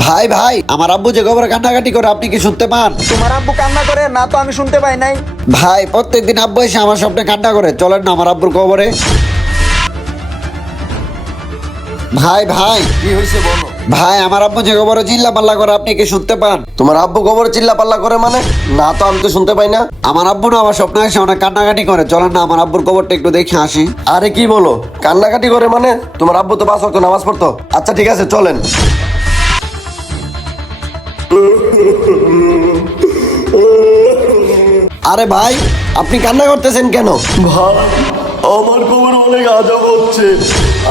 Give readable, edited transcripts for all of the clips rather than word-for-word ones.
ভাই ভাই, আমার আব্বু যে খবরে কান্নাকাটি করে আপনি কি শুনতে পান? তোমার আব্বু কান্না করে না? তো আমি শুনতে পাই নাই। ভাই, প্রত্যেকদিন আব্বু এসে আমার স্বপ্নে কান্না করে। চলেন না আমার আব্বুর কবরে। ভাই ভাই, কি হয়েছে বলো? ভাই, আমার আব্বু যে খবরে চিল্লা পাল্লা করে আপনি কি শুনতে পান? তোমার আব্বু কবর চিল্লা পাল্লা করে মানে? না তো, আমি তো শুনতে পাই না। আমার আব্বু না আমার স্বপ্নে এসে অনেক কান্নাকাটি করে। চলেন না আমার আব্বুর কবরটা একটু দেখে আসি। আরে কি বলো, কান্নাকাটি করে মানে? তোমার আব্বু তো 5 ওয়াক্ত নামাজ পড়তো। আচ্ছা ঠিক আছে, চলেন। আরে ভাই, আপনি কান্না করতেছেন কেন? ভাই, আমার কবর অনেক আজব হচ্ছে।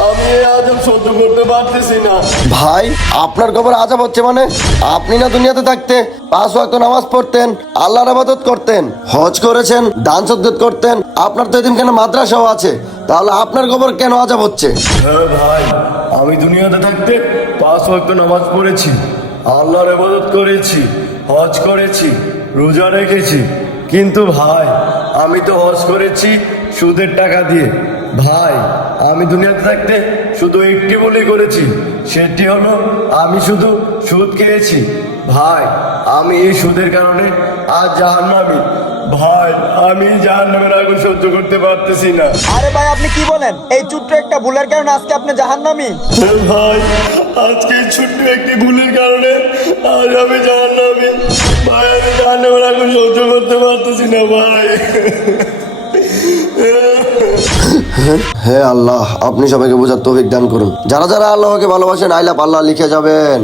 আমি এই আজব সহ্য করতে পারতেছি না। ভাই, আপনার কবর আজব হচ্ছে মানে? আপনি না দুনিয়াতে থাকতে 5 ওয়াক্ত নামাজ পড়তেন, আল্লাহর ইবাদত করতেন, হজ করেছেন, দান সদ্দত করতেন। আপনার তো এদিনখানে মাদ্রাসাও আছে, তাহলে আপনার কবর কেন আজব হচ্ছে? হ্যাঁ ভাই, আমি দুনিয়াতে থাকতে 5 ওয়াক্ত নামাজ পড়েছি, আল্লাহর ইবাদত করেছি, হজ করেছি, রোজা রেখেছি। কিন্তু ভাই, আমি তো হজ করেছি সুদের টাকা দিয়ে। ভাই, আমি দুনিয়াতে থাকতে শুধু একটি ভুলই করেছি, সেটি হলো আমি শুধু সুদ খেয়েছি। ভাই, আমি এই সুদের কারণে আজ জাহান্নামী। ভাই, আমি জাহান্নামের আগুন সহ্য করতে পারতেছি না। আরে ভাই, আপনি কি বলেন? এই ছোট্ট একটা ভুলের কারণে আজকে আপনি জাহান্নামী? ভাই, আজকে ছোট্ট একটি ভুলের কারণে আজ আমি জাহান্নামী। ভাই, আমি জাহান্নামের আগুন সহ্য করতে পারতেছি না ভাই। হে আল্লাহ, আপনি সবাইকে বোঝার তৌফিক দান করুন। যারা যারা আল্লাহকে ভালোবাসেন, আইলা পাল্লা লিখে যাবেন।